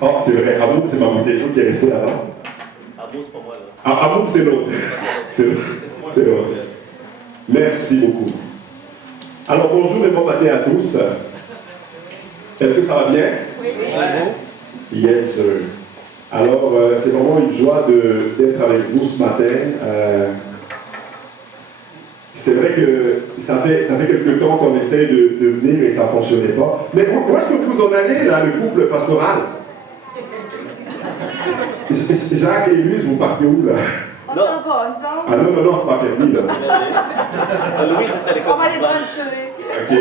Oh, c'est vrai, Amour, c'est ma bouteille qui est restée là-bas. Amour, c'est pas moi, là. Ah, Amour, c'est l'autre. C'est l'autre. Merci beaucoup. Alors, bonjour et bon matin à tous. Est-ce que ça va bien? Oui. Yes, sir. Alors, c'est vraiment une joie d'être avec vous ce matin. C'est vrai que ça fait quelque temps qu'on essaie de venir et ça ne fonctionnait pas. Mais où est-ce que vous en allez, là, le couple pastoral? Jacques et Louise, vous partez où, là? On s'en va, nous Ah non, c'est pas permis, là. Louis, c'était à l'école. On va aller brancher. OK.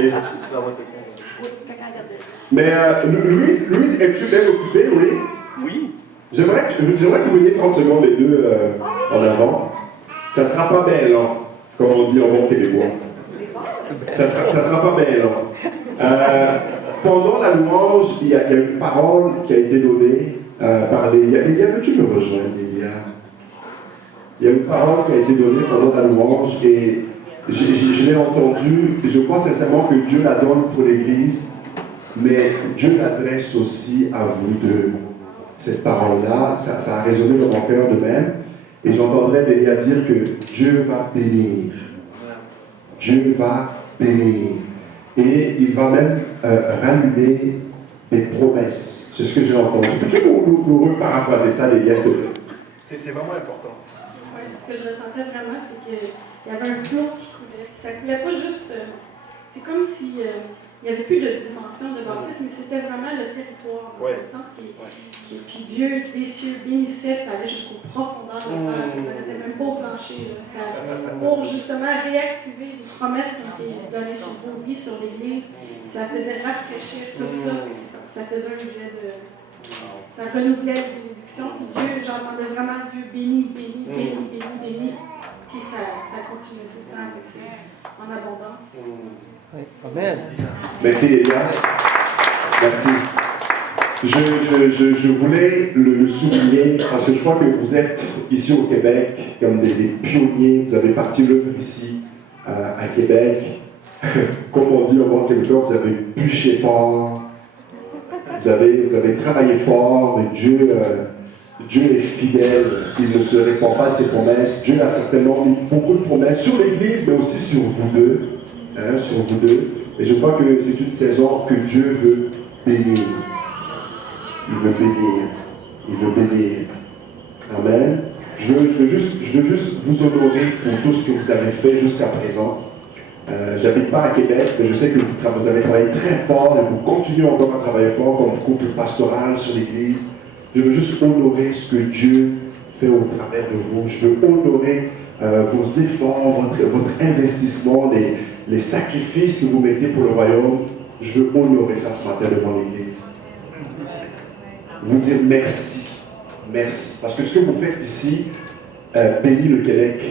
Mais Louise, es-tu bien occupée, oui? Oui. J'aimerais que vous veniez 30 secondes les deux en avant. Ça sera pas bien lent, comme on dit en bon québécois. Ça sera pas bien lent. Pendant la louange, il y a une parole qui a été donnée par Lélia. Lélia, veux-tu me rejoindre, Lélia? Il y a une parole qui a été donnée pendant la louange et je l'ai entendue. Et je crois sincèrement que Dieu la donne pour l'Église, mais Dieu l'adresse aussi à vous deux. Cette parole-là, ça a résonné dans mon cœur de même. Et j'entendrai Lélia dire que Dieu va bénir. Dieu va bénir. Et il va même rallumer des promesses. C'est ce que j'ai entendu. Peux-tu nous reparaphraser ça, Lélia, s'il te plaît? C'est vraiment important. Ouais, ce que je ressentais vraiment, c'est qu'il y avait un flot qui coulait. Puis ça coulait pas juste. C'est comme si il n'y avait plus de dimension de baptême, mais c'était vraiment le territoire, dans le sens puis Dieu, des cieux, bénissait, ça allait jusqu'aux profondeurs de la terre, ça ne s'arrêtait même pas au plancher. Là. Ça, pour justement réactiver les promesses qui étaient données sur vos vies, sur l'Église, ça faisait rafraîchir tout ça, ça faisait un objet de. Ça renouvelait les bénédictions, puis Dieu, j'entendais vraiment Dieu béni, béni, béni, béni, béni, puis ça continue tout le temps, avec c'est en abondance. Oui. Amen. Merci Lélia. Merci. Je voulais le souligner parce que je crois que vous êtes ici au Québec comme des pionniers. Vous avez parti l'œuvre ici à Québec. Comme on dit au bon québécois, vous avez bûché fort. Vous avez travaillé fort. Et Dieu est fidèle. Il ne se répand pas de ses promesses. Dieu a certainement mis beaucoup de promesses sur l'Église, mais aussi sur vous deux. Sur vous deux. Et je crois que c'est une saison que Dieu veut bénir. Il veut bénir. Il veut bénir. Amen. Je veux juste vous honorer pour tout ce que vous avez fait jusqu'à présent. J'habite pas à Québec, mais je sais que vous avez travaillé très fort et vous continuez encore à travailler fort comme couple pastoral sur l'Église. Je veux juste honorer ce que Dieu fait au travers de vous. Je veux honorer vos efforts, votre investissement, les sacrifices que vous mettez pour le royaume. Je veux honorer ça ce matin devant l'Église. Vous dire merci. Merci. Parce que ce que vous faites ici bénit le Québec.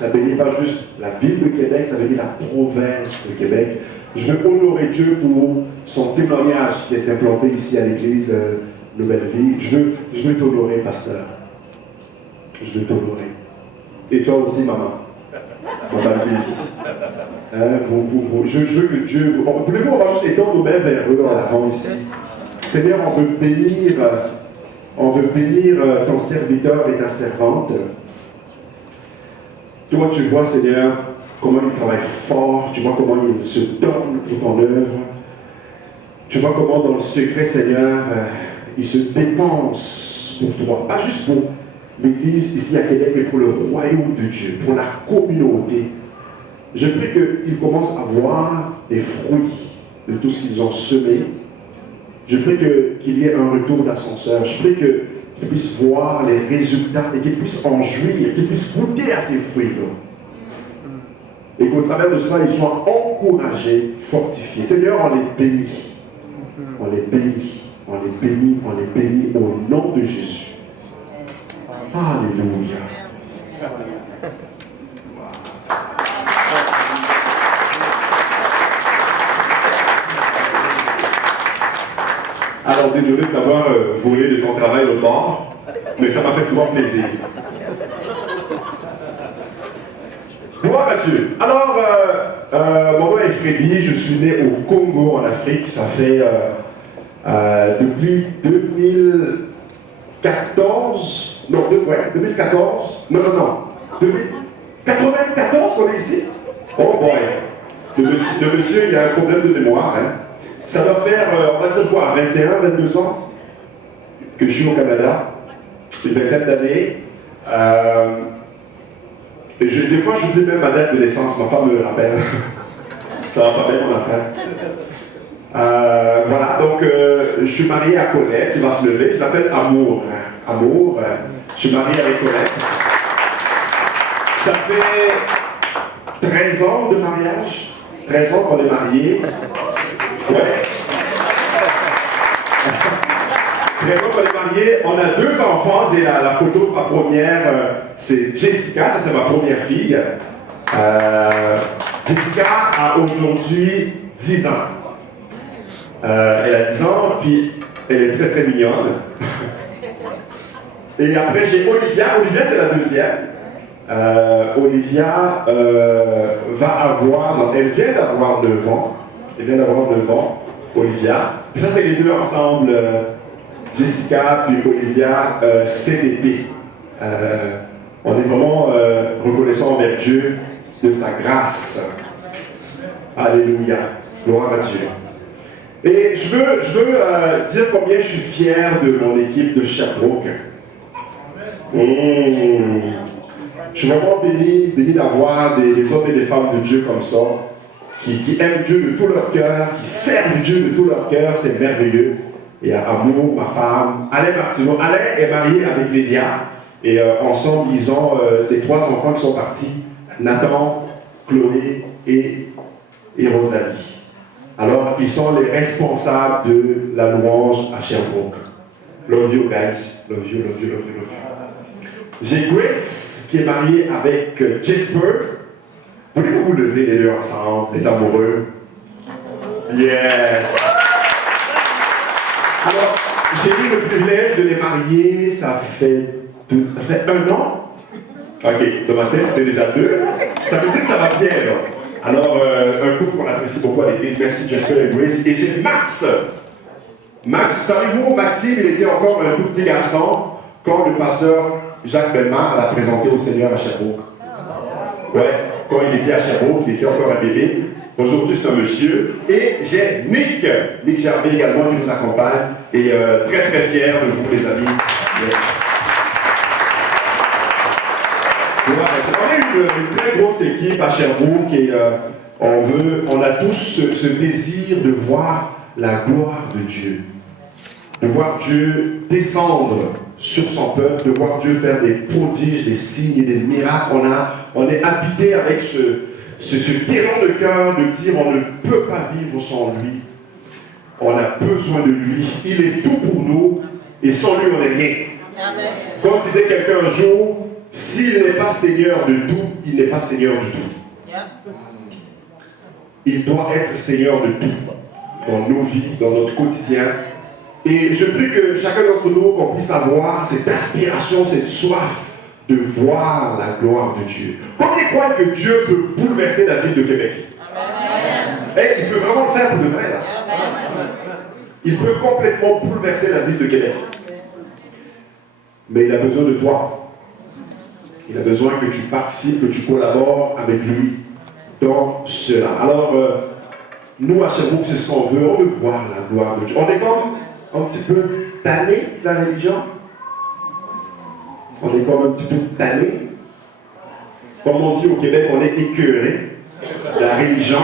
Ça ne bénit pas juste la ville de Québec, ça bénit la province de Québec. Je veux honorer Dieu pour son témoignage qui est implanté ici à l'Église Nouvelle Vie. Je veux t'honorer, pasteur. Je veux t'honorer. Et toi aussi, maman. Maman fils. Je veux que Dieu... Voulez-vous, on va juste étendre nos mains vers eux en avant ici. Seigneur, on veut bénir ton serviteur et ta servante. Toi, tu vois, Seigneur, comment il travaille fort, tu vois comment il se donne pour ton œuvre. Tu vois comment dans le secret, Seigneur, il se dépense pour toi. Pas juste pour l'Église ici à Québec, mais pour le royaume de Dieu, pour la communauté. Je prie qu'ils commencent à voir les fruits de tout ce qu'ils ont semé. Je prie qu'il y ait un retour d'ascenseur. Je prie qu'ils puissent voir les résultats et qu'ils puissent en jouir, qu'ils puissent goûter à ces fruits-là. Et qu'au travers de cela, ils soient encouragés, fortifiés. Seigneur, on les bénit. On les bénit. On les bénit. On les bénit au nom de Jésus. Alléluia. Alors, désolé de t'avoir volé de ton travail au bord, mais ça m'a fait grand plaisir. Gloire à Dieu. Alors, mon nom est Freddy, je suis né au Congo, en Afrique. Ça fait Depuis 2014, non, 2014, non, 2094 qu'on est ici. Oh boy, le monsieur, il a un problème de mémoire. Hein. Ça doit faire, on va dire quoi, 21, 22 ans que je suis au Canada, une vingtaine d'années. Et des fois, j'oublie même ma date de naissance, ma femme me le rappelle. Ça va pas bien, mon affaire. Voilà, donc je suis marié à Colette, qui va se lever. Je l'appelle Amour. Amour, je suis marié avec Colette. Ça fait 13 ans de mariage. 13 ans qu'on est mariés. Ouais. 13 ans qu'on est mariés. On a 2 enfants. J'ai la photo, ma première, c'est Jessica, ça c'est ma première fille. Jessica a aujourd'hui 10 ans. Elle a 10 ans, puis elle est très très mignonne. Et après j'ai Olivia. Olivia c'est la deuxième. Olivia elle vient d'avoir 9 ans. Elle vient d'avoir 9 ans, Olivia. Puis ça c'est les deux ensemble, Jessica puis Olivia, CDP. On est vraiment reconnaissant envers Dieu de sa grâce. Alléluia. Gloire à Dieu. Et je veux dire combien je suis fier de mon équipe de Sherbrooke. Je suis vraiment béni d'avoir des hommes et des femmes de Dieu comme ça, qui aiment Dieu de tout leur cœur, qui servent Dieu de tout leur cœur, c'est merveilleux. Et Amour, ma femme, Alain Martineau. Alain est marié avec Lédia, et ensemble, ils ont les 3 enfants qui sont partis, Nathan, Chloé et Rosalie. Alors, ils sont les responsables de la louange à Sherbrooke. Love you, guys. Love you, love you, love you, love you. J'ai Grace, qui est mariée avec Jasper. Voulez-vous vous lever les deux ensemble, les amoureux? Yes! Alors, j'ai eu le privilège de les marier, ça fait 1 an. Ok, dans ma tête, c'était déjà 2. Ça veut dire que ça va bien, là. Alors, un couple qu'on apprécie beaucoup à l'église, merci Jasper et Grace. Et j'ai Max. Max, savez-vous, Maxime, il était encore un tout petit garçon quand le pasteur Jacques Bellemare l'a présenté au Seigneur à Sherbrooke. Ouais, quand il était à Sherbrooke, il était encore un bébé. Aujourd'hui, c'est un monsieur. Et j'ai Nick Gervais également qui nous accompagne. Et très très fier de vous, les amis. Yes. On est une très grosse équipe à Sherbrooke et on a tous ce désir de voir la gloire de Dieu. De voir Dieu descendre sur son peuple, de voir Dieu faire des prodiges, des signes et des miracles. On est habité avec ce terrain de cœur de dire on ne peut pas vivre sans lui. On a besoin de lui. Il est tout pour nous et sans lui on n'est rien. Amen. Comme disait quelqu'un un jour, s'il n'est pas Seigneur de tout, il n'est pas Seigneur du tout. Il doit être Seigneur de tout dans nos vies, dans notre quotidien. Et je prie que chacun d'entre nous, qu'on puisse avoir cette aspiration, cette soif de voir la gloire de Dieu. Combien croient que Dieu peut bouleverser la ville de Québec? Et il peut vraiment le faire pour de vrai, là. Il peut complètement bouleverser la ville de Québec. Mais il a besoin de toi. Il a besoin que tu participes, que tu collabores avec lui dans cela. Alors, nous, à Sherbrooke, c'est ce qu'on veut. On veut voir la gloire de Dieu. On est comme un petit peu tanné de la religion. On est comme un petit peu tanné. Comme on dit au Québec, on est écœuré de la religion.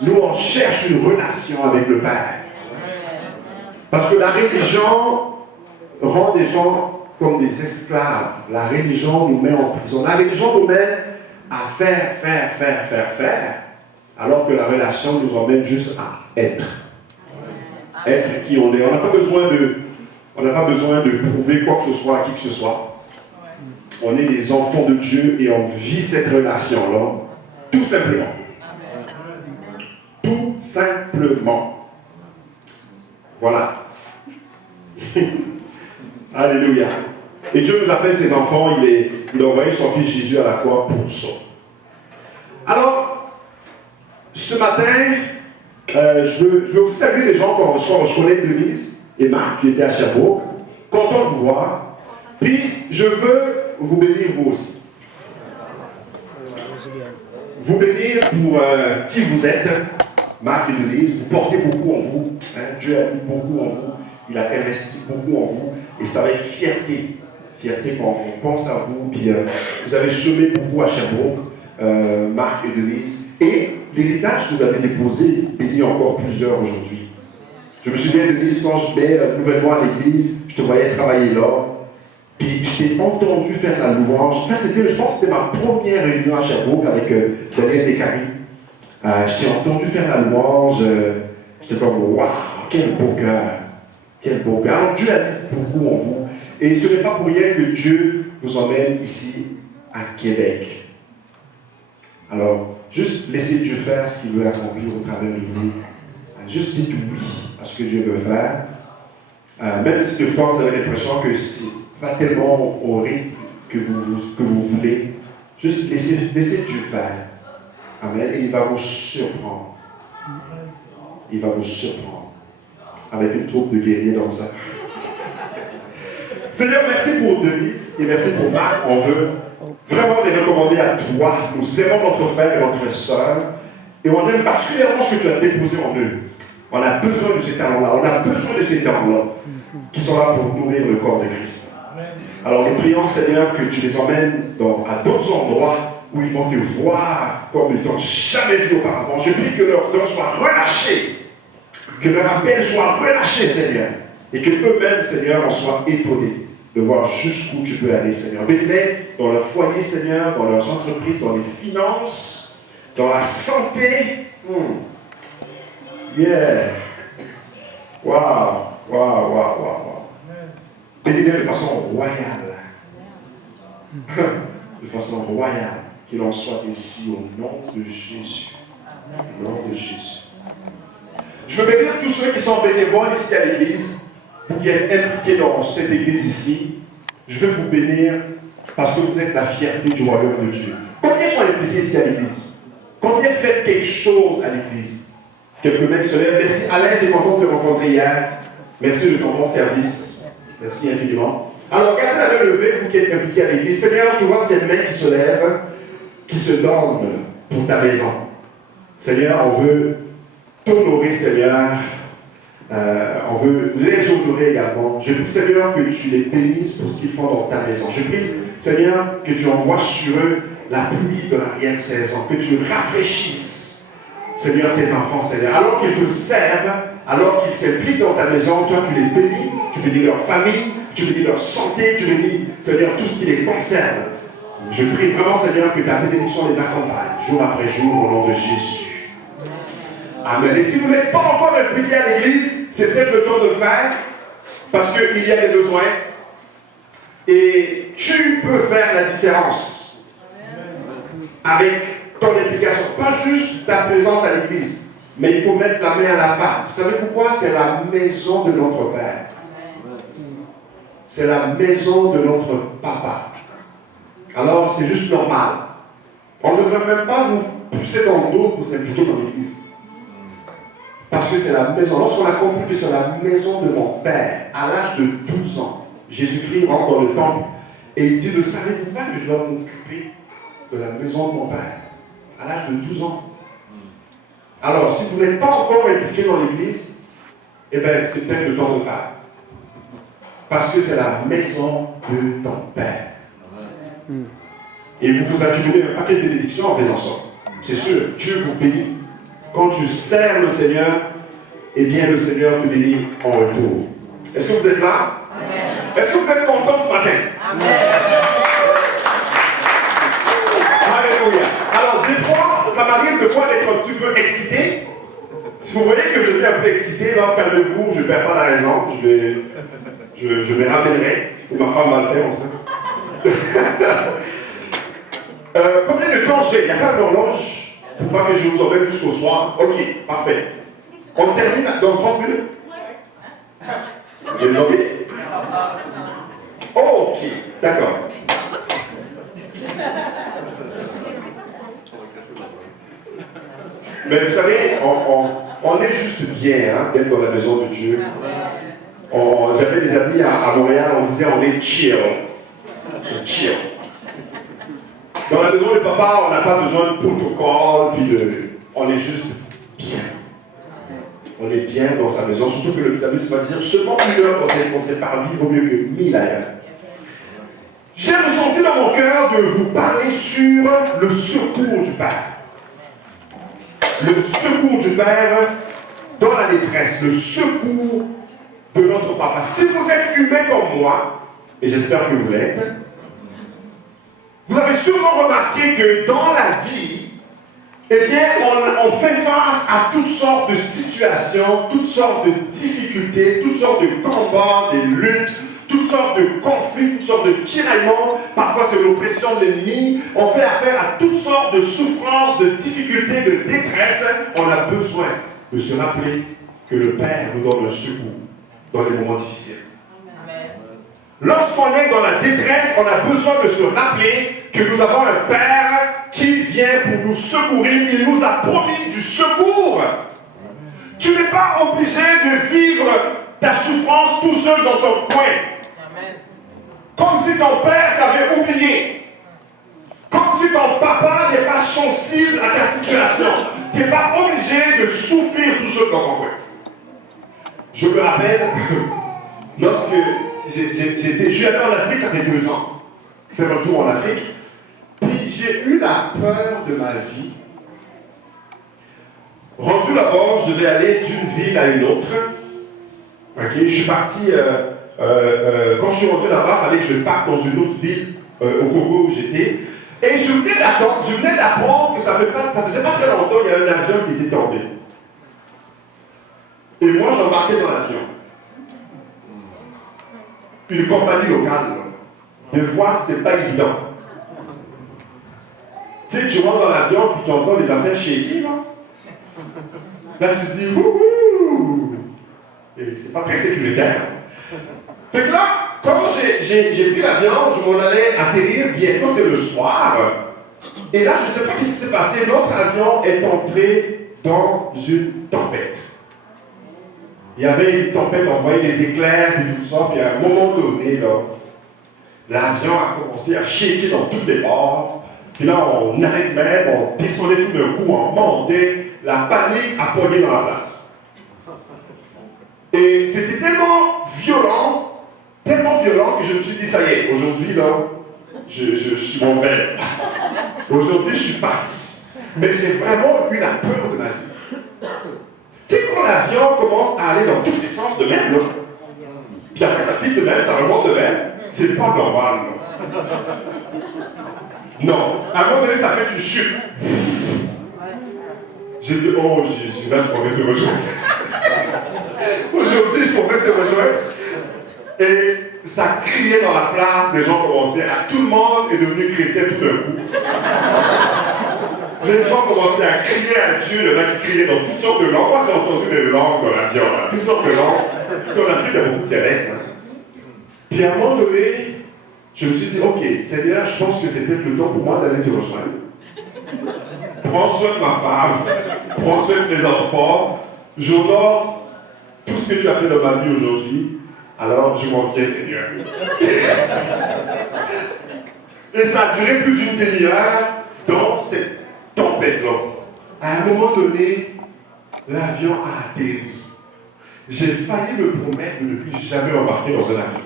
Nous, on cherche une relation avec le Père. Parce que la religion rend des gens comme des esclaves. La religion nous met en prison. La religion nous met à faire, alors que la relation nous emmène juste à être. Être qui on est. On n'a pas besoin de prouver quoi que ce soit à qui que ce soit. On est des enfants de Dieu et on vit cette relation-là, tout simplement. Tout simplement. Voilà. Alléluia. Et Dieu nous appelle ses enfants, il a envoyé son fils Jésus à la croix pour ça. Alors, ce matin, Je veux aussi saluer les gens quand je connais Denise et Marc qui étaient à Sherbrooke. Content de vous voir. Puis, je veux vous bénir vous aussi. Vous bénir pour qui vous êtes, Marc et Denise. Vous portez beaucoup en vous. Hein? Dieu a mis beaucoup en vous. Il a investi beaucoup en vous. Et ça va être fierté. Fierté quand on pense à vous. Puis, vous avez semé beaucoup à Sherbrooke, Marc et Denise. Et l'héritage que vous avez déposé bénit encore plusieurs aujourd'hui. Je me souviens, Denise, quand je venais nouvellement à l'église, je te voyais travailler là. Puis je t'ai entendu faire la louange. Ça, c'était, je pense que c'était ma première réunion à Sherbrooke avec Daniel Descaries. Je t'ai entendu faire la louange. J'étais comme, waouh, quel beau cœur. Quel beau cœur. Alors, Dieu a mis beaucoup en vous. Et ce n'est pas pour rien que Dieu vous emmène ici, à Québec. Alors, juste laissez Dieu faire ce qu'il veut accomplir au travers de vous. Juste dites oui à ce que Dieu veut faire. Même si de fois vous avez l'impression que c'est pas tellement au rythme que vous voulez, juste laissez Dieu faire. Amen. Et il va vous surprendre. Il va vous surprendre. Avec une troupe de guerriers dans ça. Seigneur, merci pour Denise et merci pour Marc. On veut vraiment les recommander à toi. Nous aimons notre frère et notre soeur. Et on aime particulièrement ce que tu as déposé en eux. On a besoin de ces talents-là. On a besoin de ces talents-là qui sont là pour nourrir le corps de Christ. Alors nous prions, Seigneur, que tu les emmènes à d'autres endroits où ils vont te voir comme ils t'ont jamais vu auparavant. Je prie que leur don soit relâché. Que leur appel soit relâché, Seigneur. Et que eux-mêmes, Seigneur, en soient étonnés de voir jusqu'où tu peux aller, Seigneur. Bénis-les dans leur foyer, Seigneur, dans leurs entreprises, dans les finances, dans la santé. Yeah. Wow. Bénis-les de façon royale. De façon royale. Qu'il en soit ainsi au nom de Jésus. Au nom de Jésus. Je veux bénir tous ceux qui sont bénévoles ici à l'église, vous qui êtes impliqués dans cette église ici. Je veux vous bénir parce que vous êtes la fierté du royaume de Dieu. Combien sont impliqués ici à l'église? Combien faites quelque chose à l'église? Quelques mecs se lèvent. Merci Alain, j'étais content de te rencontrer hier. Merci de ton bon service. Merci infiniment. Alors, gardez la main levée, vous qui êtes impliqués à l'église. Seigneur, tu vois ces mains qui se lèvent, qui se donnent pour ta maison. Seigneur, on veut t'honorer, Seigneur. On veut les honorer également. Je prie, Seigneur, que tu les bénisses pour ce qu'ils font dans ta maison. Je prie, Seigneur, que tu envoies sur eux la pluie de l'arrière-saison, que tu rafraîchisses, Seigneur, tes enfants, Seigneur. Alors qu'ils te servent, alors qu'ils s'impliquent dans ta maison, toi, tu les bénis, tu bénis leur famille, tu bénis leur santé, tu bénis, Seigneur, tout ce qui les concerne. Je prie vraiment, Seigneur, que ta bénédiction les accompagne, jour après jour, au nom de Jésus. Amen. Et si vous n'êtes pas encore impliqué à l'église, c'est peut-être le temps de le faire, parce qu'il y a des besoins. Et tu peux faire la différence avec ton implication. Pas juste ta présence à l'église, mais il faut mettre la main à la pâte. Vous savez pourquoi? C'est la maison de notre Père. C'est la maison de notre Papa. Alors, c'est juste normal. On ne devrait même pas nous pousser dans le dos pour s'impliquer dans l'église. Parce que c'est la maison. Lorsqu'on a compris que c'est la maison de mon Père, à l'âge de 12 ans, Jésus-Christ rentre dans le temple et il dit, ne savez-vous pas que je dois m'occuper de la maison de mon Père? À l'âge de 12 ans. Alors, si vous n'êtes pas encore impliqué dans l'église, eh bien, c'est peut-être le temps de le faire. Parce que c'est la maison de ton Père. Et vous vous accumulez un paquet de bénédictions en faisant ça. C'est sûr, Dieu vous bénit. Quand tu sers le Seigneur, eh bien le Seigneur te bénit en retour. Est-ce que vous êtes là? Amen. Est-ce que vous êtes content ce matin? Amen. Alléluia. Alors des fois, ça m'arrive de fois d'être un petit peu excité. Si vous voyez que je viens un peu excité, là, calmez-vous, je ne perds pas la raison. Je me rappellerai, ou ma femme va le faire en tout cas. Combien de temps j'ai? Il n'y a pas d'horloge pour pas que je vous emmène jusqu'au soir. Ok, parfait. On termine dans 30 minutes? Les zombies? Ok, d'accord. Mais vous savez, on est juste bien, hein, d'être dans la maison de Dieu. J'avais des amis à Montréal, on disait on est chill. Chill. Dans la maison de papa, on n'a pas besoin de protocole, on est juste bien. On est bien dans sa maison, surtout que le psalmiste va dire seulement une heure dans cette parole vaut mieux que 1000 ailleurs. J'ai ressenti dans mon cœur de vous parler sur le secours du Père. Le secours du Père dans la détresse, le secours de notre Papa. Si vous êtes humain comme moi, et j'espère que vous l'êtes, vous avez sûrement remarqué que dans la vie, eh bien, on fait face à toutes sortes de situations, toutes sortes de difficultés, toutes sortes de combats, des luttes, toutes sortes de conflits, toutes sortes de tiraillements. Parfois, c'est l'oppression de l'ennemi. On fait affaire à toutes sortes de souffrances, de difficultés, de détresse. On a besoin de se rappeler que le Père nous donne un secours dans les moments difficiles. Lorsqu'on est dans la détresse, on a besoin de se rappeler que nous avons un Père qui vient pour nous secourir. Il nous a promis du secours. Tu n'es pas obligé de vivre ta souffrance tout seul dans ton coin. Comme si ton père t'avait oublié. Comme si ton papa n'est pas sensible à ta situation. Tu n'es pas obligé de souffrir tout seul dans ton coin. Je me rappelle, lorsque je suis allé en Afrique, ça fait 2 ans. Je fais un tour en Afrique. Puis j'ai eu la peur de ma vie. Rendu là-bas, je devais aller d'une ville à une autre. Okay. Je suis parti, quand je suis rendu là-bas, il fallait que je parte dans une autre ville au Congo où j'étais. Et je venais d'apprendre que ça faisait pas très longtemps, il y a un avion qui était tombé. Et moi, j'embarquais dans l'avion. Une compagnie locale. Des fois, c'est pas évident. Tu sais, tu rentres dans l'avion puis tu entends les affaires shaky, là. Là, tu te dis, wouhou! Et c'est pas très sécuritaire. Fait que là, quand j'ai pris l'avion, je m'en allais atterrir bientôt, c'était le soir. Et là, je ne sais pas ce qui s'est passé. Notre avion est entré dans une tempête. Il y avait une tempête, on voyait des éclairs et tout ça. Puis à un moment donné, là, l'avion a commencé à shaker dans tous les bords. Puis là, on arrête même, on descendait tout d'un coup, on montait. La panique a pogné dans la place. Et c'était tellement violent que je me suis dit, ça y est, aujourd'hui, là, je suis mon verre. Aujourd'hui, je suis parti. Mais j'ai vraiment eu la peur de ma vie. Tu sais, quand l'avion commence à aller dans tous les sens de même, là, puis après ça pique de même, ça remonte de même, c'est pas normal, là. Non, à un moment donné, ça fait une chute. J'ai dit, oh Jésus, là, je pourrais te rejoindre. Aujourd'hui, je pourrais te rejoindre. Et ça criait dans la place, les gens commençaient à... Tout le monde est devenu chrétien tout d'un coup. Les gens commençaient à crier à Dieu, il y en a qui criaient dans toutes sortes de langues. Moi, j'ai entendu des langues dans l'avion, là, toutes sortes de langues. En Afrique, il y a beaucoup de dialectes. Hein. Puis à un moment donné, je me suis dit, ok, Seigneur, je pense que c'est peut-être le temps pour moi d'aller te rejoindre. Prends soin de ma femme, prends soin de mes enfants, j'honore tout ce que tu as fait dans ma vie aujourd'hui, alors je m'en viens, Seigneur. Et ça a duré plus d'une demi-heure dans cette tempête-là. À un moment donné, l'avion a atterri. J'ai failli me promettre de ne plus jamais embarquer dans un avion.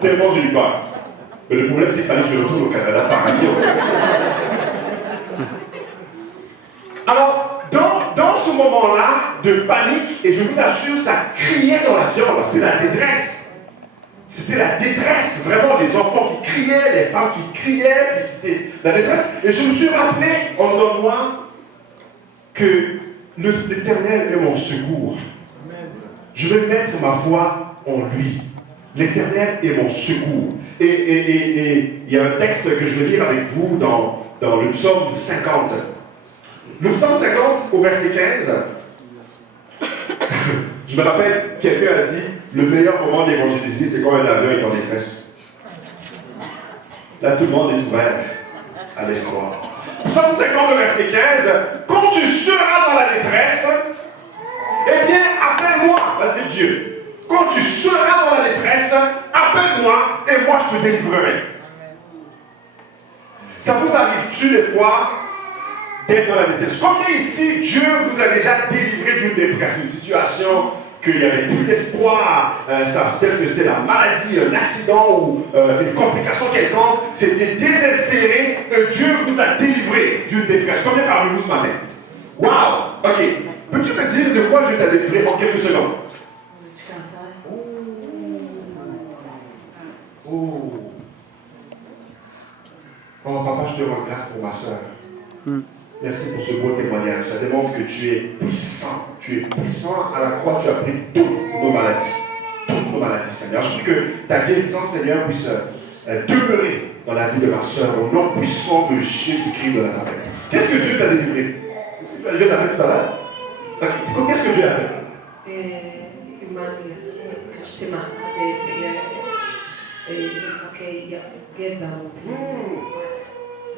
Tellement j'ai eu peur. Mais le problème, c'est qu'il fallait que je retourne au Canada par avion. Alors, dans ce moment-là de panique, et je vous assure, ça criait dans l'avion, c'est la détresse. C'était la détresse, vraiment, les enfants qui criaient, les femmes qui criaient, puis c'était la détresse. Et je me suis rappelé en dedans de moi que l'Éternel est mon secours. Je vais mettre ma foi en lui. L'Éternel est mon secours. Et il y a un texte que je vais lire avec vous dans le psaume 50. Le psaume 50, au verset 15, je me rappelle, quelqu'un a dit, le meilleur moment d'évangéliser, c'est quand un avion est en détresse. Là, tout le monde est ouvert à l'espoir. Psaume 50, verset 15, quand tu seras dans la détresse, va dire Dieu, quand tu seras dans la détresse, appelle-moi et moi je te délivrerai. Ça vous arrive-tu des fois d'être dans la détresse? Combien ici Dieu vous a déjà délivré d'une détresse, d'une situation qu'il n'y avait plus d'espoir, peut-être que c'était la maladie, un accident ou une complication quelconque, c'était désespéré, Dieu vous a délivré d'une détresse. Combien parmi vous ce matin? Wow! Ok. Peux-tu me dire de quoi Dieu t'a délivré en quelques secondes? Oh, papa, je te rends grâce pour ma soeur. Merci pour ce beau témoignage. Ça démontre que tu es puissant. Tu es puissant à la croix. Tu as pris toutes nos maladies. Toutes nos maladies, Seigneur. Je prie que ta guérison, Seigneur, puisse demeurer dans la vie de ma soeur au nom puissant de Jésus-Christ de Nazareth. Qu'est-ce que Dieu t'a délivré? Qu'est-ce que tu as délivré tout à l'heure? Qu'est-ce que Dieu a fait?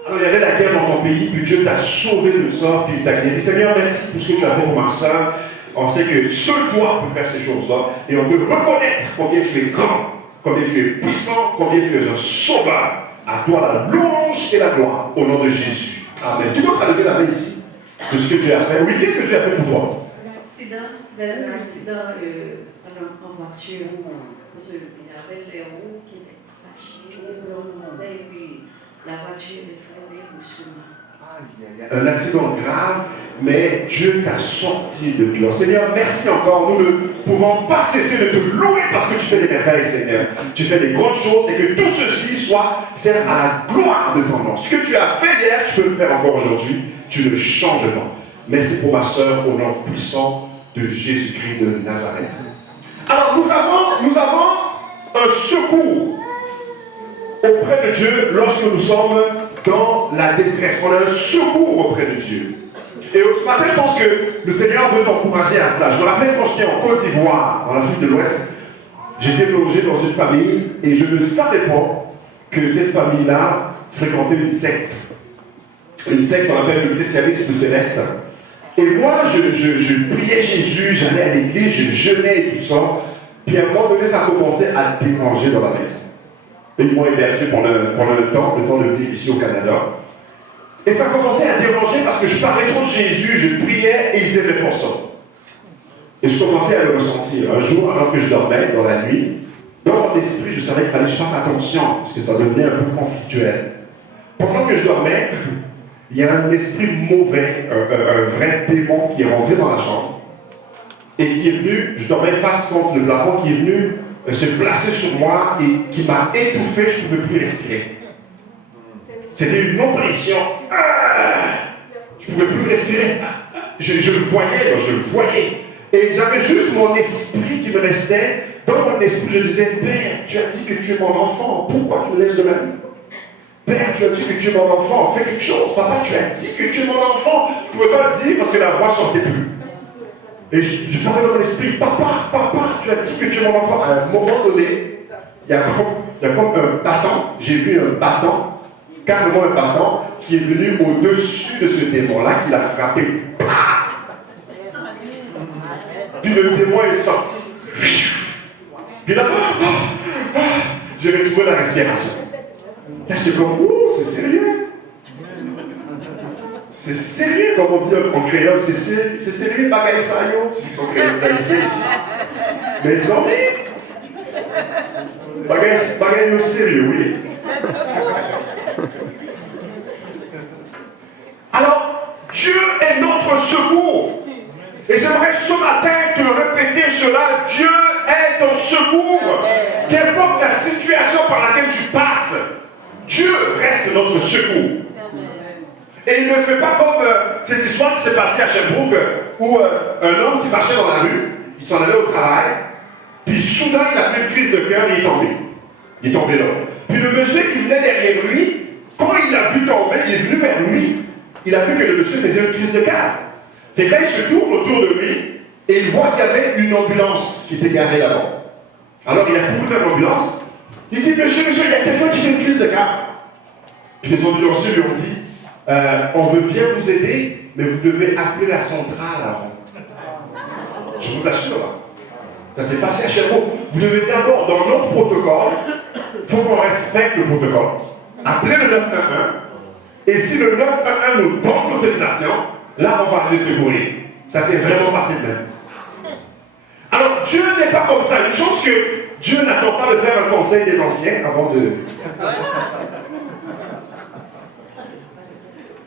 Alors, il y avait la guerre dans ton pays, puis Dieu t'a sauvé de ça, puis il t'a guéri. Seigneur, merci pour ce que tu as fait pour ma soeur. On sait que seul toi peux faire ces choses-là, et on veut reconnaître combien tu es grand, combien tu es puissant, combien tu es un sauveur. À toi la louange et la gloire, au nom de Jésus. Amen. Qui d'autre a levé la main ici de ce que Dieu a fait? Oui, qu'est-ce que Dieu a fait pour toi? L'accident en voiture, il y avait les roues qui étaient fâchées, et puis la voiture est freinée brusquement. Un accident grave, mais Dieu t'a sorti de là. Seigneur, merci encore. Nous ne pouvons pas cesser de te louer parce que tu fais des merveilles, Seigneur. Tu fais des grandes choses et que tout ceci sert à la gloire de ton nom. Ce que tu as fait hier, tu peux le faire encore aujourd'hui. Tu ne changes pas. Merci pour ma soeur au nom puissant de Jésus-Christ de Nazareth. Alors, nous avons un secours auprès de Dieu lorsque nous sommes dans la détresse. On a un secours auprès de Dieu. Et ce matin, je pense que le Seigneur veut t'encourager à cela. Je me rappelle quand j'étais en Côte d'Ivoire, dans l'Afrique de l'Ouest, j'étais logé dans une famille et je ne savais pas que cette famille-là fréquentait une secte. Une secte qu'on appelle le christianisme céleste. Et moi, je priais Jésus, j'allais à l'église, je jeûnais et tout ça. Puis à un moment donné, ça commençait à déranger dans la maison. Et ils m'ont hébergé pendant le temps de venir ici au Canada. Et ça commençait à déranger parce que je parlais trop de Jésus, je priais et ils n'aimaient pas ça. Et je commençais à le ressentir. Un jour, alors que je dormais dans la nuit, dans mon esprit, je savais qu'il fallait que je fasse attention parce que ça devenait un peu conflictuel. Pendant que je dormais, il y a un esprit mauvais, un vrai démon qui est rentré dans la chambre et qui est venu, je dormais face contre le plafond, qui est venu se placer sur moi et qui m'a étouffé, je ne pouvais plus respirer. C'était une oppression. Je ne pouvais plus respirer. Je le voyais, je le voyais. Et j'avais juste mon esprit qui me restait. Dans mon esprit, je disais, Père, tu as dit que tu es mon enfant. Pourquoi tu me laisses de ma vie? Père, tu as dit que tu es mon enfant. Fais quelque chose. Papa, tu as dit que tu es mon enfant. Je ne pouvais pas le dire parce que la voix ne sortait plus. Et je parlais dans mon esprit, papa, tu as dit que tu es mon enfant. À un moment donné, il y a comme un bâton. J'ai vu un bâton, carrément un bâton, qui est venu au-dessus de ce démon-là, qui l'a frappé. Puis le démon est sorti. Puis là, j'ai retrouvé la respiration. Là, j'étais comme, ouh, c'est sérieux. C'est sérieux, comme on dit en créole, c'est sérieux, bagaille ça, yo. C'est son créole ici. Mais on est. Bagaille sérieux, oui. Alors, Dieu est notre secours. Et j'aimerais ce matin te répéter cela. Dieu est ton secours. Qu'importe la situation par laquelle tu passes, Dieu reste notre secours. Et il ne fait pas comme cette histoire qui s'est passée à Sherbrooke, où un homme qui marchait dans la rue, il s'en allait au travail, puis soudain il a fait une crise de cœur et il est tombé. Il est tombé là. Puis le monsieur qui venait derrière lui, quand il l'a vu tomber, il est venu vers lui. Il a vu que le monsieur faisait une crise de cœur. Fait que là, il se tourne autour de lui et il voit qu'il y avait une ambulance qui était garée là-bas. Alors il a couru vers l'ambulance. Il dit, monsieur, il y a quelqu'un qui fait une crise de cœur. Puis les ambulanciers lui ont dit, on veut bien vous aider, mais vous devez appeler la centrale avant. Je vous assure. Ça s'est passé à Sherbrooke. Vous devez d'abord, dans notre protocole, il faut qu'on respecte le protocole. Appelez le 911. Et si le 911 nous donne l'autorisation, là, on va aller secourir. Ça s'est vraiment passé de même. Alors, Dieu n'est pas comme ça. Une chose que Dieu n'attend pas de faire un conseil des anciens avant de...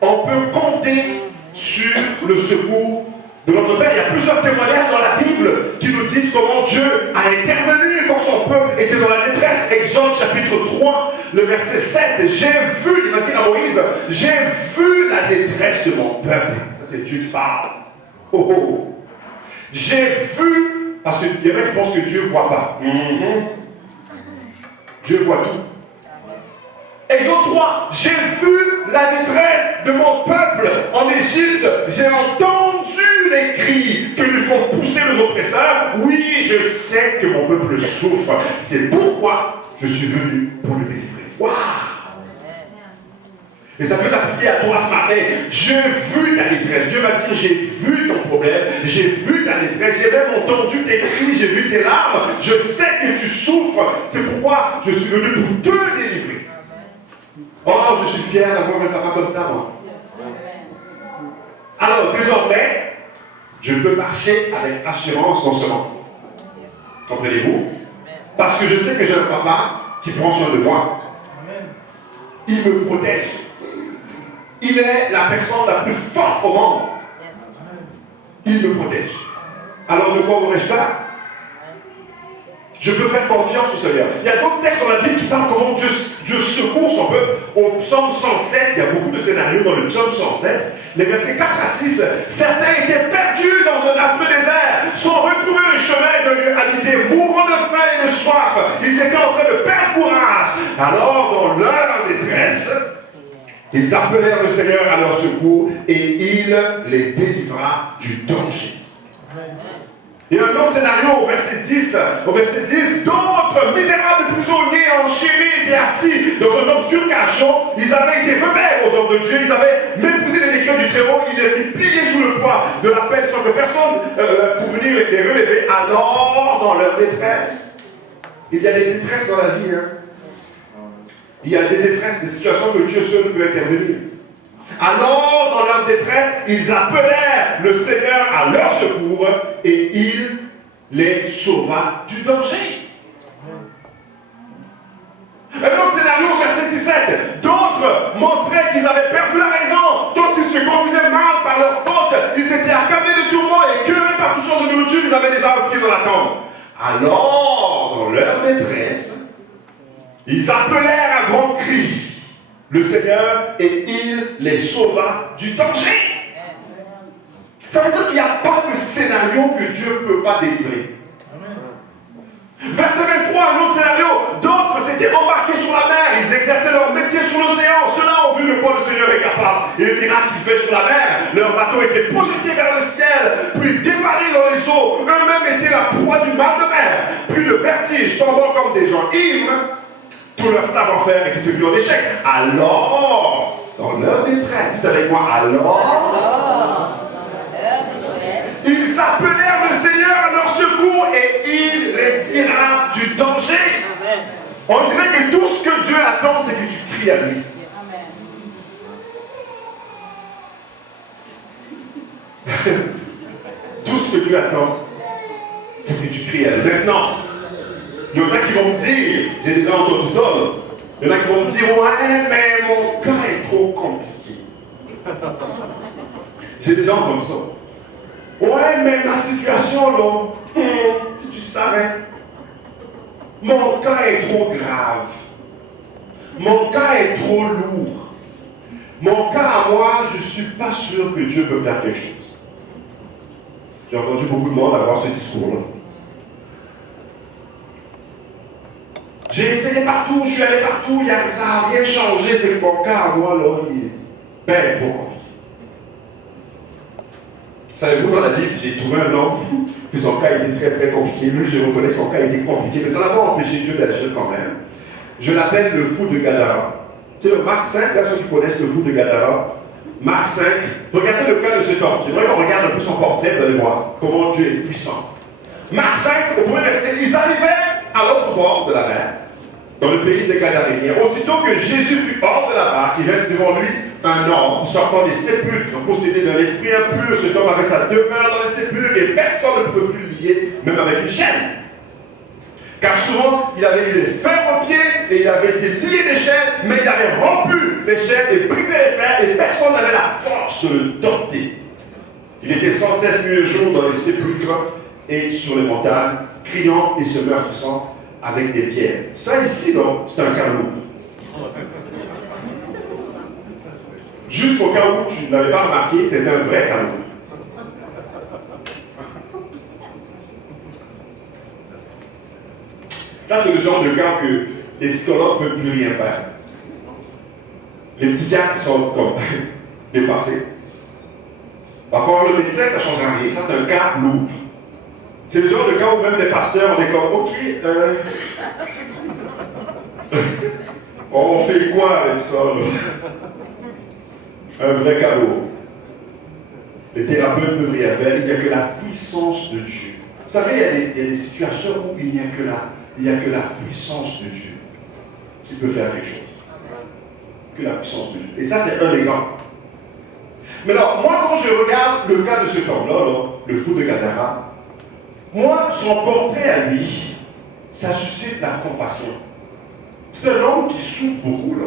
On peut compter sur le secours de notre Père. Il y a plusieurs témoignages dans la Bible qui nous disent comment Dieu a intervenu quand son peuple était dans la détresse. Exode chapitre 3, le verset 7. J'ai vu, il va dire à Moïse, j'ai vu la détresse de mon peuple. C'est Dieu qui parle. Oh, oh. J'ai vu, parce qu'il y en a qui pensent que Dieu ne voit pas. Dieu voit tout. Exode 3, j'ai vu la détresse de mon peuple en Égypte. J'ai entendu les cris que lui font pousser les oppresseurs. Oui, je sais que mon peuple souffre. C'est pourquoi je suis venu pour le délivrer. Waouh! Et ça peut s'appliquer à toi ce matin. J'ai vu ta détresse. Dieu va dire, j'ai vu ton problème, j'ai vu ta détresse, j'ai même entendu tes cris, j'ai vu tes larmes. Je sais que tu souffres. C'est pourquoi je suis venu pour te délivrer. Oh, je suis fier d'avoir un papa comme ça, moi. Alors, désormais, je peux marcher avec assurance dans ce monde. Comprenez-vous? Parce que je sais que j'ai un papa qui prend soin de moi. Il me protège. Il est la personne la plus forte au monde. Il me protège. Alors, de quoi aurais-je peur? Je peux faire confiance au Seigneur. Il y a d'autres textes dans la Bible qui parlent comment Dieu secourt son peuple. Au psaume 107, il y a beaucoup de scénarios dans le psaume 107. Les versets 4 à 6, certains étaient perdus dans un affreux désert, sont retrouvés le chemin d'un lieu habité, mourant de faim et de soif. Ils étaient en train de perdre courage. Alors, dans leur détresse, ils appelèrent le Seigneur à leur secours et il les délivra du danger. Et un autre scénario au verset 10, d'autres misérables prisonniers enchaînés étaient assis dans un obscur cachot. Ils avaient été rebelles aux ordres de Dieu, ils avaient méprisé les décrets du Très-Haut, ils les firent plier sous le poids de la peine sans que personne pour venir les relever. Alors, dans leur détresse, il y a des détresses dans la vie. Il y a des détresses, des situations que Dieu seul peut intervenir. Alors, dans leur détresse, ils appelèrent le Seigneur à leur secours et il les sauva du danger. Un autre scénario, verset 17. D'autres montraient qu'ils avaient perdu la raison, d'autres ils se conduisaient mal par leur faute, ils étaient accablés de tourments et écœurés par toutes sortes de nourriture, ils avaient déjà un pied dans la tombe. Alors, dans leur détresse, ils appelèrent à grands cris le Seigneur et il les sauva du danger. Ça veut dire qu'il n'y a pas de scénario que Dieu ne peut pas délivrer. Verset 23, un autre scénario. D'autres s'étaient embarqués sur la mer, ils exerçaient leur métier sur l'océan. Ceux-là ont vu de quoi le Seigneur est capable. Et le miracle qu'il fait sur la mer, leur bateau était projeté vers le ciel, puis dévalé dans les eaux. Eux-mêmes étaient la proie du mal de mer, puis de vertige, tombant comme des gens ivres. Tout leur savoir-faire était tenu en échec. Alors, dans leur détresse, dites avec moi, alors, ils appelèrent le Seigneur à leur secours et il les tira du danger. On dirait que tout ce que Dieu attend, c'est que tu cries à lui. Tout ce que Dieu attend, c'est que tu cries à lui. Maintenant, il y en a qui vont me dire, j'ai déjà entendu ça, il y en a qui vont me dire, ouais, mais mon cas est trop compliqué. J'ai déjà entendu ça. Ouais, mais ma situation, là, si tu savais, mon cas est trop grave. Mon cas est trop lourd. Mon cas à moi, je ne suis pas sûr que Dieu peut faire quelque chose. J'ai entendu beaucoup de monde avoir ce discours-là. J'ai essayé partout, je suis allé partout, ça n'a rien changé, mais mon cas à moi, là, il est bien trop compliqué. Savez-vous, dans la Bible, j'ai trouvé un homme, que son cas était très très compliqué. Lui, je reconnais que son cas était compliqué, mais ça n'a pas empêché Dieu d'agir quand même. Je l'appelle le fou de Gadara. Tu sais, Marc 5, là, ceux qui connaissent le fou de Gadara, Marc 5, regardez le cas de cet homme. J'aimerais qu'on regarde un peu son portrait, vous allez voir comment Dieu est puissant. Marc 5, au premier verset, ils arrivaient à l'autre bord de la mer, dans le pays des Gadaréniens. Aussitôt que Jésus fut hors de la barque, il vint devant lui un homme sortant des sépulcres, possédé d'un esprit impur. Cet homme avait sa demeure dans les sépulcres et personne ne pouvait plus le lier, même avec une chaîne. Car souvent, il avait eu les fers aux pieds et il avait été lié des chaînes, mais il avait rompu les chaînes et brisé les fers et personne n'avait la force de le dompter. Il était sans cesse nuit et jour dans les sépulcres et sur les montagnes, criant et se meurtrissant avec des pierres. Ça ici, donc, c'est un calou. Juste au cas où tu ne l'avais pas remarqué, c'est un vrai calou. Ça, c'est le genre de cas que les psychologues ne peuvent plus rien faire. Les psychiatres sont comme dépassés. Par contre, le médecin, ça ne change rien. Ça, c'est un cas lourd. C'est le genre de cas où même les pasteurs, on est comme, ok, on fait quoi avec ça, là? Un vrai cadeau. Les thérapeutes ne peuvent rien faire, il n'y a que la puissance de Dieu. Vous savez, il y a des situations où il n'y a que la puissance de Dieu qui peut faire quelque chose. Que la puissance de Dieu. Et ça, c'est un exemple. Mais alors, moi, quand je regarde le cas de cet homme-là, le fou de Gadara, moi, son portrait à lui, ça suscite la compassion. C'est un homme qui souffre beaucoup, là.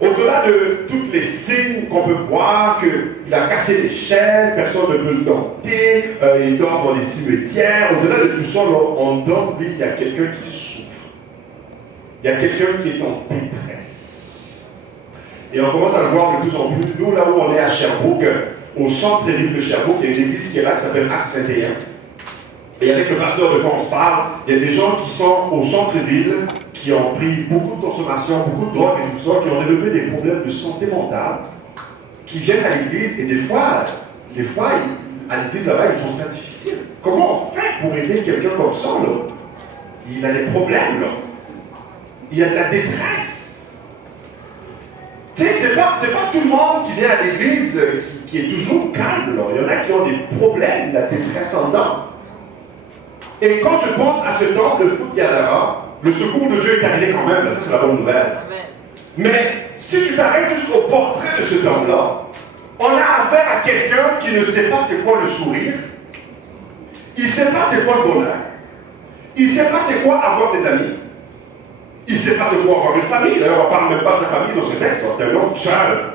Au-delà de tous les signes qu'on peut voir, qu'il a cassé les chaînes, personne ne peut le dompter, il dort dans les cimetières, au-delà de tout ça, là, on donne qu'il y a quelqu'un qui souffre. Il y a quelqu'un qui est en détresse. Et on commence à le voir de plus en plus. Nous, là où on est à Sherbrooke, au centre-ville de Sherbrooke, il y a une église qui est là, qui s'appelle Acte 21. Et avec le pasteur de quoi on se parle, il y a des gens qui sont au centre-ville, qui ont pris beaucoup de consommation, beaucoup de drogue et tout ça, qui ont développé des problèmes de santé mentale, qui viennent à l'église et des fois à l'église là-bas, ils trouvent ça difficile. Comment on fait pour aider quelqu'un comme ça, là? Il a des problèmes, là. Il y a de la détresse. Tu sais, c'est pas tout le monde qui vient à l'église qui est toujours calme, là. Il y en a qui ont des problèmes, de la détresse en dedans. Et quand je pense à ce temple de fou de Gadara, le secours de Dieu est arrivé quand même, là, ça c'est la bonne nouvelle. Amen. Mais si tu t'arrêtes juste au portrait de cet homme-là, on a affaire à quelqu'un qui ne sait pas c'est quoi le sourire, il ne sait pas c'est quoi le bonheur, il ne sait pas c'est quoi avoir des amis, il ne sait pas c'est quoi avoir une famille. D'ailleurs, on ne parle même pas de sa famille dans ce texte, c'est un homme seul.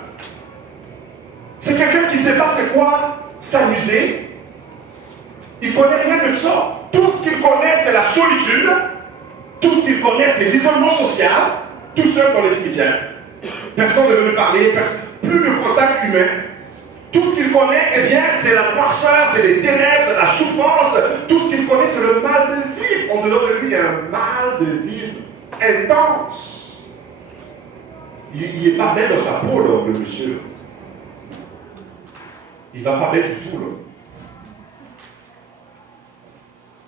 C'est quelqu'un qui ne sait pas c'est quoi s'amuser, il ne connaît rien de ça. Tout ce qu'il connaît, c'est la solitude. Tout ce qu'il connaît, c'est l'isolement social. Tout seul dans les cimetières. Personne ne veut lui parler, plus de contact humain. Tout ce qu'il connaît, eh bien, c'est la noirceur, c'est les ténèbres, c'est la souffrance. Tout ce qu'il connaît, c'est le mal de vivre. On dehors de lui, il y a un mal de vivre intense. Il n'est pas bien dans sa peau, là, le monsieur. Il ne va pas bien du tout, là.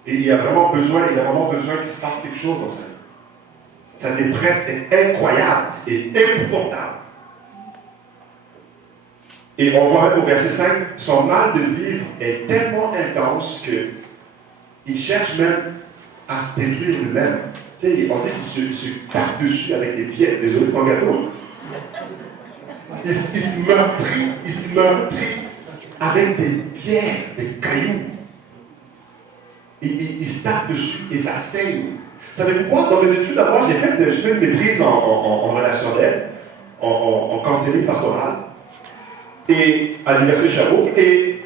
Et il a vraiment besoin qu'il se passe quelque chose dans sa vie. Sa détresse est incroyable et épouvantable. Et on voit même au verset 5, son mal de vivre est tellement intense qu'il cherche même à se détruire lui-même. Tu sais, on dit qu'il se tape dessus avec les pieds. Désolé, c'est pas un gâteau. Il se meurtrit avec des pierres, des cailloux. Il se tape dessus et ça saigne. Savez-vous quoi? Dans mes études, d'abord, j'ai fait une maîtrise en relationnel, en counseling pastoral, et à l'Université de Sherbrooke. Et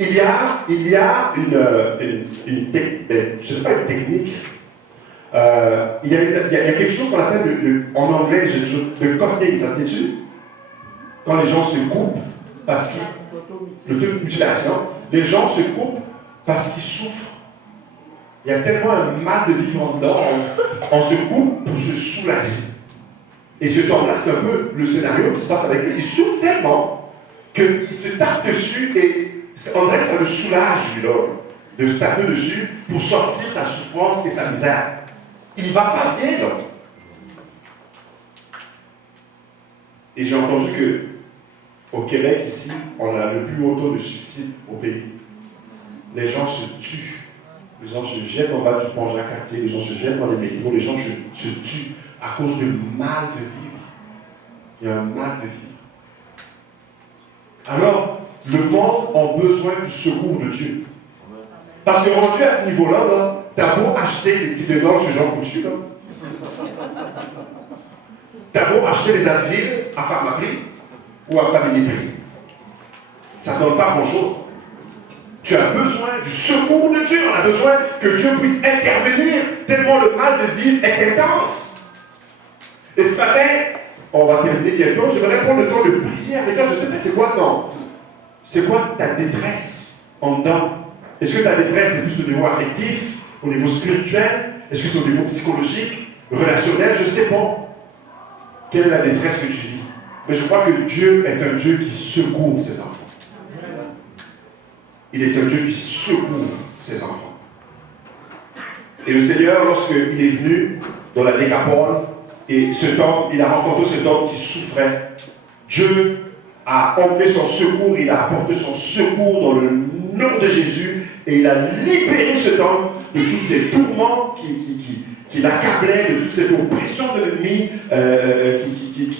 il y a une technique. Il y a quelque chose qu'on appelle, en anglais, le cutting, ça te dit-tu? Quand les gens se coupent, parce qu'ils. Le taux de mutilation, les gens se coupent parce qu'ils souffrent. Il y a tellement un mal de vivre en dedans, on se coupe pour se soulager. Et ce temps-là, c'est un peu le scénario qui se passe avec lui. Il souffre tellement qu'il se tape dessus et on dirait que ça le soulage, lui-là, de se taper dessus pour sortir sa souffrance et sa misère. Il ne va pas bien, là. Et j'ai entendu qu'au Québec, ici, on a le plus haut taux de suicide au pays. les gens se tuent. Les gens se jettent en bas du pont Jacques-Cartier, les gens se jettent dans les métros, les gens se tuent à cause du mal de vivre. Il y a un mal de vivre. Alors, le monde a besoin du secours de Dieu. Parce que rendu à ce niveau-là, là, t'as beau acheter des types de gorge chez Jean Coutu, là. T'as beau acheter des Advil à Pharmaprix ou à Family Prix. Ça ne donne pas grand-chose. Tu as besoin du secours de Dieu. On a besoin que Dieu puisse intervenir tellement le mal de vivre est intense. Et ce matin, on va terminer bientôt. J'aimerais prendre le temps de prier avec toi. Je ne sais pas c'est quoi ta détresse en dedans. Est-ce que ta détresse est plus au niveau affectif, au niveau spirituel? Est-ce que c'est au niveau psychologique, relationnel? Je ne sais pas. Quelle est la détresse que tu vis? Mais je crois que Dieu est un Dieu qui secourt ses enfants. Il est un Dieu qui secourt ses enfants. Et le Seigneur, lorsqu'il est venu dans la Décapole, et cet homme, il a rencontré cet homme qui souffrait, Dieu a emmené son secours, il a apporté son secours dans le nom de Jésus, et il a libéré cet homme de tous ces tourments qui l'accablaient, de toute cette oppression de l'ennemi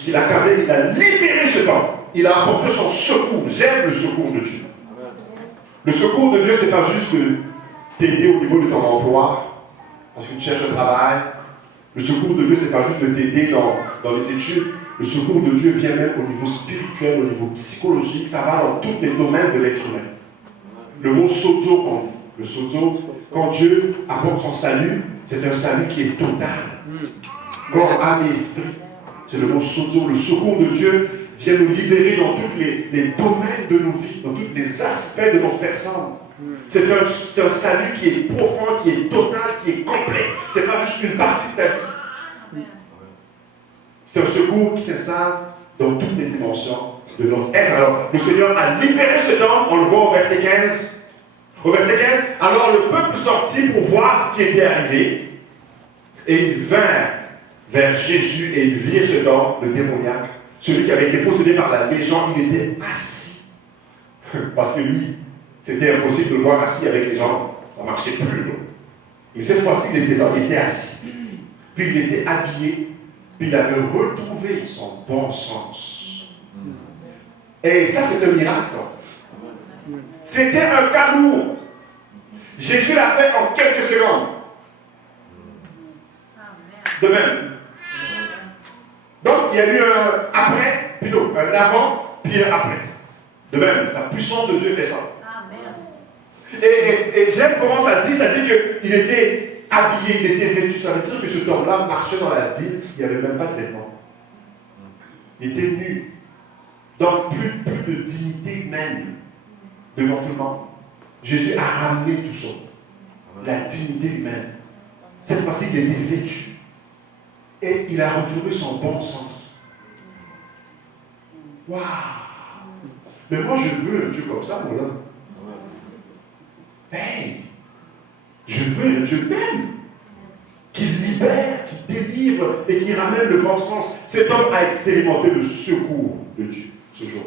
qui l'accablait. Il a libéré cet homme. Il a apporté son secours. J'aime le secours de Dieu. Le secours de Dieu, ce n'est pas juste t'aider au niveau de ton emploi, parce que tu cherches un travail. Le secours de Dieu, ce n'est pas juste de t'aider dans les études. Le secours de Dieu vient même au niveau spirituel, au niveau psychologique. Ça va dans tous les domaines de l'être humain. Le mot sozo, qu'on dit. Le sozo, quand Dieu apporte son salut, c'est un salut qui est total. Corps, âme et esprit. C'est le mot sozo. Le secours de Dieu vient nous libérer dans tous les domaines de nos vies, dans tous les aspects de notre personne. C'est un salut qui est profond, qui est total, qui est complet. Ce n'est pas juste une partie de ta vie. C'est un secours qui s'installe dans toutes les dimensions de notre être. Alors, le Seigneur a libéré cet homme, on le voit au verset 15. Au verset 15, alors le peuple sortit pour voir ce qui était arrivé, et ils vinrent vers Jésus et ils virent cet homme, le démoniaque, celui qui avait été possédé par la légende. Il était assis. Parce que lui, c'était impossible de le voir assis avec les gens. Ça ne marchait plus. Là. Et cette fois-ci, il était là, il était assis. Puis il était habillé. Puis il avait retrouvé son bon sens. Et ça, c'est un miracle, ça. C'était un cas lourd. Jésus l'a fait en quelques secondes. De même. Donc, il y a eu un après, plutôt, un avant, puis un après. De même, la puissance de Dieu fait ça. Et j'aime comment ça dit qu'il était habillé, il était vêtu. Ça veut dire que cet homme-là marchait dans la ville, il n'y avait même pas de vêtements. Il était nu. Donc, plus de dignité humaine devant tout le monde. Jésus a ramené tout ça. La dignité humaine. Cette fois-ci, il était vêtu. Et il a retrouvé son bon sens. Waouh! Mais moi, je veux un Dieu comme ça, moi, là. Hey! Je veux un Dieu même qui libère, qui délivre et qui ramène le bon sens. Cet homme a expérimenté le secours de Dieu ce jour.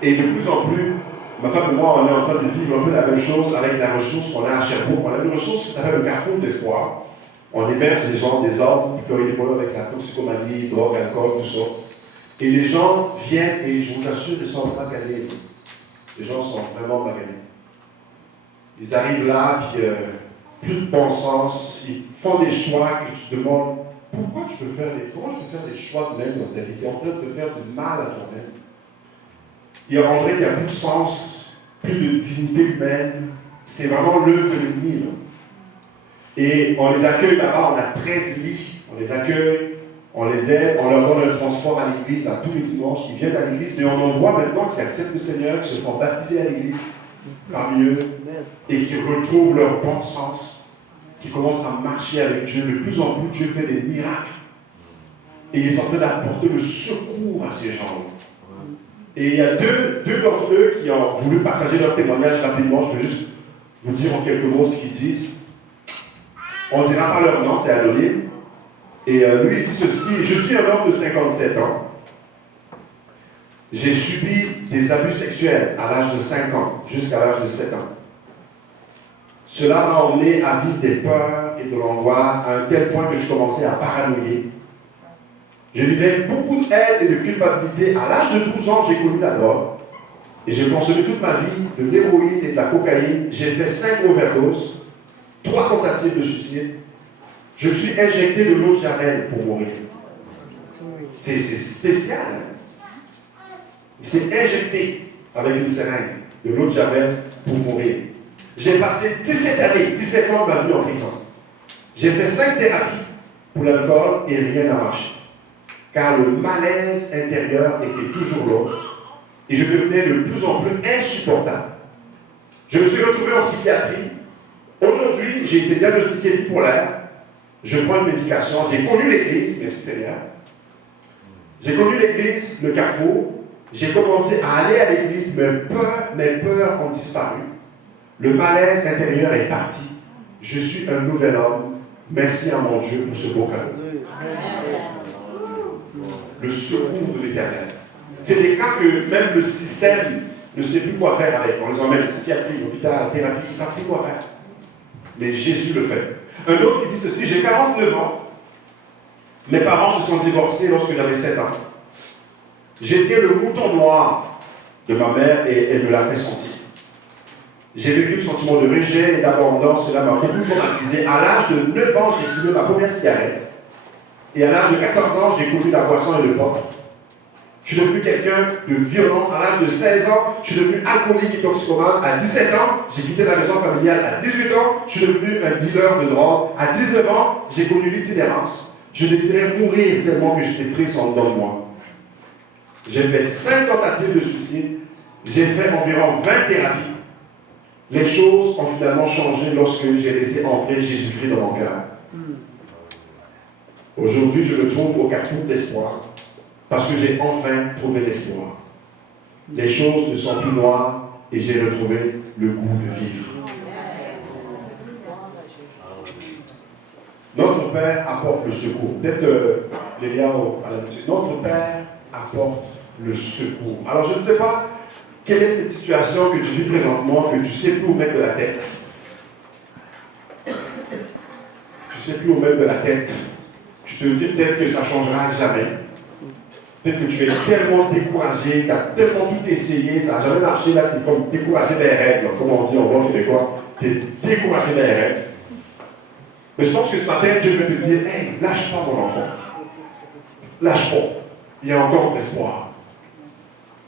Et de plus en plus, ma femme et moi, on est en train de vivre un peu la même chose avec la ressource qu'on a à Sherbrooke. On a une ressource qui s'appelle le Carrefour d'Espoir. On héberge des gens, des hommes, qui ont des problèmes avec la toxicomanie, drogue, alcool, tout ça. Et les gens viennent et je vous assure, ils sont maganés. Les gens sont vraiment maganés. Ils arrivent là, puis plus de bon sens, ils font des choix que tu te demandes comment tu peux faire des choix de même dans ta vie. Tu es en train de te faire du mal à toi-même. Il y a André qui a plus de sens, plus de dignité humaine. C'est vraiment l'œuvre de l'ennemi. Et on les accueille là-bas, on a 13 lits, on les accueille, on les aide, on leur donne un transport à l'église à tous les dimanches, ils viennent à l'église, et on en voit maintenant qui acceptent le Seigneur, qui se font baptiser à l'église parmi eux, et qui retrouvent leur bon sens, qui commencent à marcher avec Dieu. De plus en plus, Dieu fait des miracles. Et il est en train d'apporter le secours à ces gens-là. Et il y a deux d'entre eux qui ont voulu partager leur témoignage rapidement. Je vais juste vous dire en quelques mots ce qu'ils disent. On ne dira pas leur nom, c'est anonyme. Et lui, il dit ceci: je suis un homme de 57 ans. J'ai subi des abus sexuels à l'âge de 5 ans jusqu'à l'âge de 7 ans. Cela m'a emmené à vivre des peurs et de l'angoisse à un tel point que je commençais à paranoïer. Je vivais beaucoup de haine et de culpabilité. À l'âge de 12 ans, j'ai connu la drogue. Et j'ai consommé toute ma vie de l'héroïne et de la cocaïne. J'ai fait 5 overdoses, 3 tentatives de suicide. Je me suis injecté de l'eau de Javel pour mourir. C'est spécial. Il s'est injecté avec une seringue de l'eau de Javel pour mourir. J'ai passé 17 années, 17 ans de ma vie en prison. J'ai fait 5 thérapies pour l'alcool et rien n'a marché. Car le malaise intérieur était toujours là et je devenais de plus en plus insupportable. Je me suis retrouvé en psychiatrie. Aujourd'hui, j'ai été diagnostiqué bipolaire. Je prends une médication. J'ai connu l'Église, merci Seigneur. J'ai connu l'Église, le Carrefour. J'ai commencé à aller à l'Église, mes peurs ont disparu. Le malaise intérieur est parti. Je suis un nouvel homme. Merci à mon Dieu pour ce beau cadeau. Le secours de l'Éternel. C'est des cas que même le système ne sait plus quoi faire avec. On les emmène en psychiatrie, l'hôpital, thérapie, ils ne savent plus quoi faire. Mais Jésus le fait. Un autre qui dit ceci, j'ai 49 ans. Mes parents se sont divorcés lorsque j'avais 7 ans. J'étais le mouton noir de ma mère et elle me l'a fait sentir. J'ai vécu le sentiment de rejet et d'abandon, cela m'a beaucoup traumatisé. À l'âge de 9 ans, j'ai fumé ma première cigarette. Et à l'âge de 14 ans, j'ai connu la boisson et le pot. Je suis devenu quelqu'un de violent. À l'âge de 16 ans, je suis devenu alcoolique et toxicomane. À 17 ans, j'ai quitté la maison familiale. À 18 ans, je suis devenu un dealer de drogue. À 19 ans, j'ai connu l'itinérance. Je désirais mourir tellement que j'étais triste en dedans de moi. J'ai fait 5 tentatives de suicide. J'ai fait environ 20 thérapies. Les choses ont finalement changé lorsque j'ai laissé entrer Jésus-Christ dans mon cœur. Aujourd'hui, je me trouve au carrefour de l'espoir parce que j'ai enfin trouvé l'espoir. Les choses ne sont plus noires et j'ai retrouvé le goût de vivre. Notre Père apporte le secours. Peut-être les liens à la musique. Notre Père apporte le secours. Alors, je ne sais pas quelle est cette situation que tu vis présentement, que tu ne sais plus où mettre de la tête. Tu ne sais plus où mettre de la tête. Tu te dis peut-être que ça ne changera jamais. Peut-être que tu es tellement découragé, tu as tellement tout essayé, ça n'a jamais marché, là, tu es comme découragé des règles, comme on dit en bon québécois, tu es découragé des règles. Mais je pense que ce matin, Dieu veut te dire, hey, lâche pas mon enfant. Lâche pas. Il y a encore de l'espoir.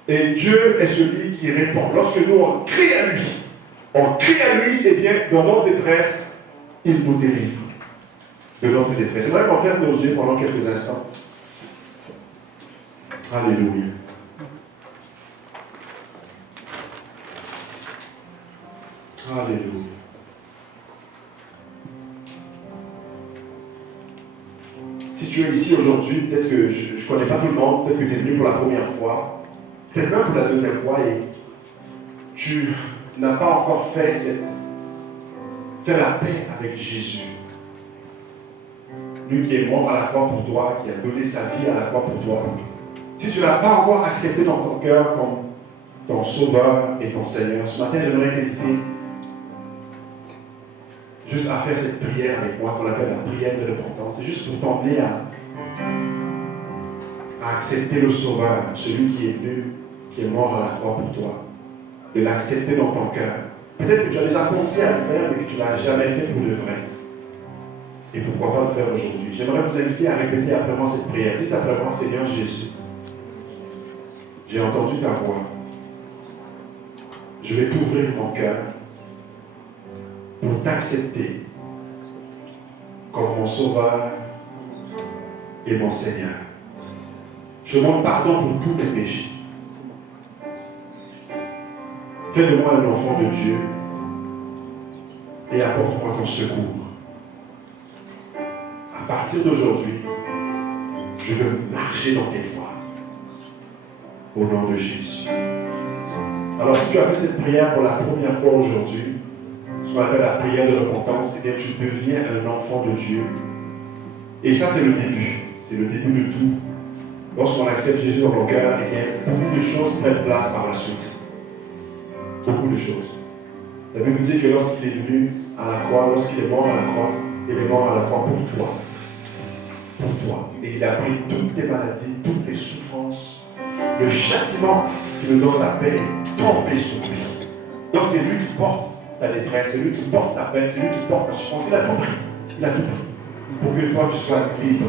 Et Dieu est celui qui répond. Lorsque nous on crie à lui, eh bien, dans notre détresse, il nous délivre de notre détresse. J'aimerais qu'on ferme nos yeux pendant quelques instants. Alléluia. Alléluia. Si tu es ici aujourd'hui, peut-être que je ne connais pas tout le monde, peut-être que tu es venu pour la première fois, peut-être même pour la deuxième fois, et tu n'as pas encore fait la paix avec Jésus. Lui qui est mort à la croix pour toi, qui a donné sa vie à la croix pour toi. Si tu ne l'as pas encore accepté dans ton cœur comme ton Sauveur et ton Seigneur, ce matin, j'aimerais t'inviter juste à faire cette prière avec moi, qu'on appelle la prière de repentance. C'est juste pour t'emmener à accepter le Sauveur, celui qui est venu, qui est mort à la croix pour toi, de l'accepter dans ton cœur. Peut-être que tu as déjà pensé à le faire, mais que tu ne l'as jamais fait pour de vrai. Et pourquoi pas le faire aujourd'hui? J'aimerais vous inviter à répéter après moi cette prière. Dites après moi, Seigneur Jésus, j'ai entendu ta voix. Je vais t'ouvrir mon cœur pour t'accepter comme mon Sauveur et mon Seigneur. Je demande pardon pour tous mes péchés. Fais de moi un enfant de Dieu et apporte-moi ton secours. À partir d'aujourd'hui, je veux marcher dans tes voies. Au nom de Jésus. Alors, si tu as fait cette prière pour la première fois aujourd'hui, ce qu'on appelle la prière de repentance, eh bien, tu deviens un enfant de Dieu. Et ça, c'est le début. C'est le début de tout. lorsqu'on accepte Jésus dans nos cœurs, eh bien, beaucoup de choses prennent place par la suite. Beaucoup de choses. La Bible dit que lorsqu'il est venu à la croix, lorsqu'il est mort à la croix, il est mort à la croix pour toi. Pour toi. Et il a pris toutes tes maladies, toutes tes souffrances. Le châtiment qui nous donne la paix est tombé sur lui. Donc c'est lui qui porte ta détresse, c'est lui qui porte ta peine, c'est lui qui porte ta souffrance. Il a tout pris. Il a tout pris. Pour que toi tu sois libre.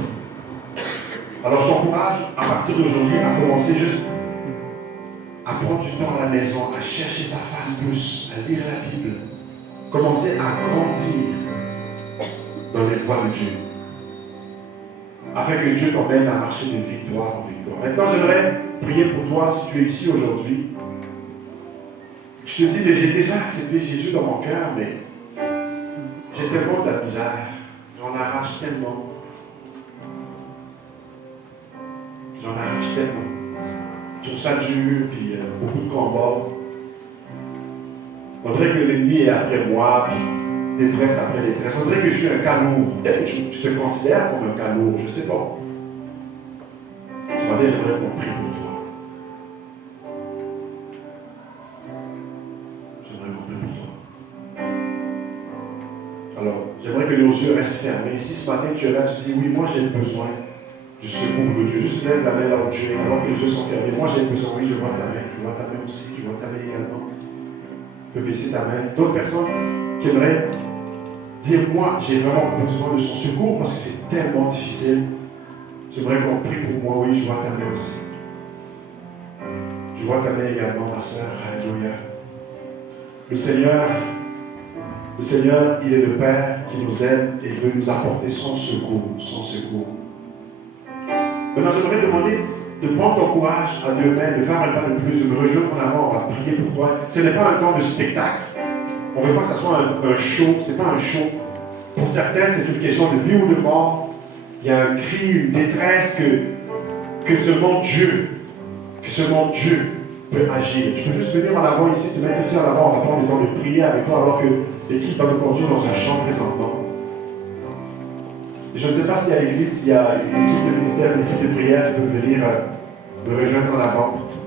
Alors je t'encourage à partir d'aujourd'hui à commencer juste à prendre du temps à la maison, à chercher sa face plus, à lire la Bible. Commencer à grandir dans les voies de Dieu. Afin que Dieu t'emmène à marcher de victoire en victoire. Maintenant, j'aimerais prier pour toi si tu es ici aujourd'hui. Je te dis, mais j'ai déjà accepté Jésus dans mon cœur, mais j'ai tellement de la misère. J'en arrache tellement. J'en arrache tellement. Je trouve ça dur, puis beaucoup de combats. On dirait que l'ennemi est après moi, puis détresse après détresse. On dirait que je suis un cas lourd. Peut-être que je te considère comme un cas lourd, je ne sais pas. Tu m'avais j'aimerais qu'on prie pour toi. J'aimerais qu'on prie pour toi. Alors, j'aimerais que nos yeux restent fermés. Si ce matin tu es là, tu dis, oui, moi j'ai besoin du secours de Dieu. Juste lève la main là où tu es, alors que les yeux sont fermés. Moi j'ai besoin, oui, je vois ta main. Je vois ta main aussi, je vois ta main également. Tu peux baisser ta main. D'autres personnes qui aimeraient dire, moi j'ai vraiment besoin de son secours parce que c'est tellement difficile. J'aimerais qu'on prie pour moi, oui, je vois ta main aussi. Je vois ta main également, ma soeur. Alléluia. Le Seigneur, il est le Père qui nous aime et il veut nous apporter son secours, son secour. Maintenant, j'aimerais demander de prendre ton courage à deux mains, de faire un pas de plus, de me rejoindre en avant, on va prier pour toi. Ce n'est pas un temps de spectacle. On ne veut pas que ce soit un show, ce n'est pas un show. Pour certains, c'est une question de vie ou de mort. Il y a un cri, une détresse que seulement Dieu peut agir. Tu peux juste venir en avant ici, te mettre ici en avant, on va prendre le temps de prier avec toi alors que l'équipe va nous conduire dans un champ présentement. Et je ne sais pas s'il y a l'église, s'il y a une équipe de ministère, une équipe de prière qui peut venir me rejoindre en avant.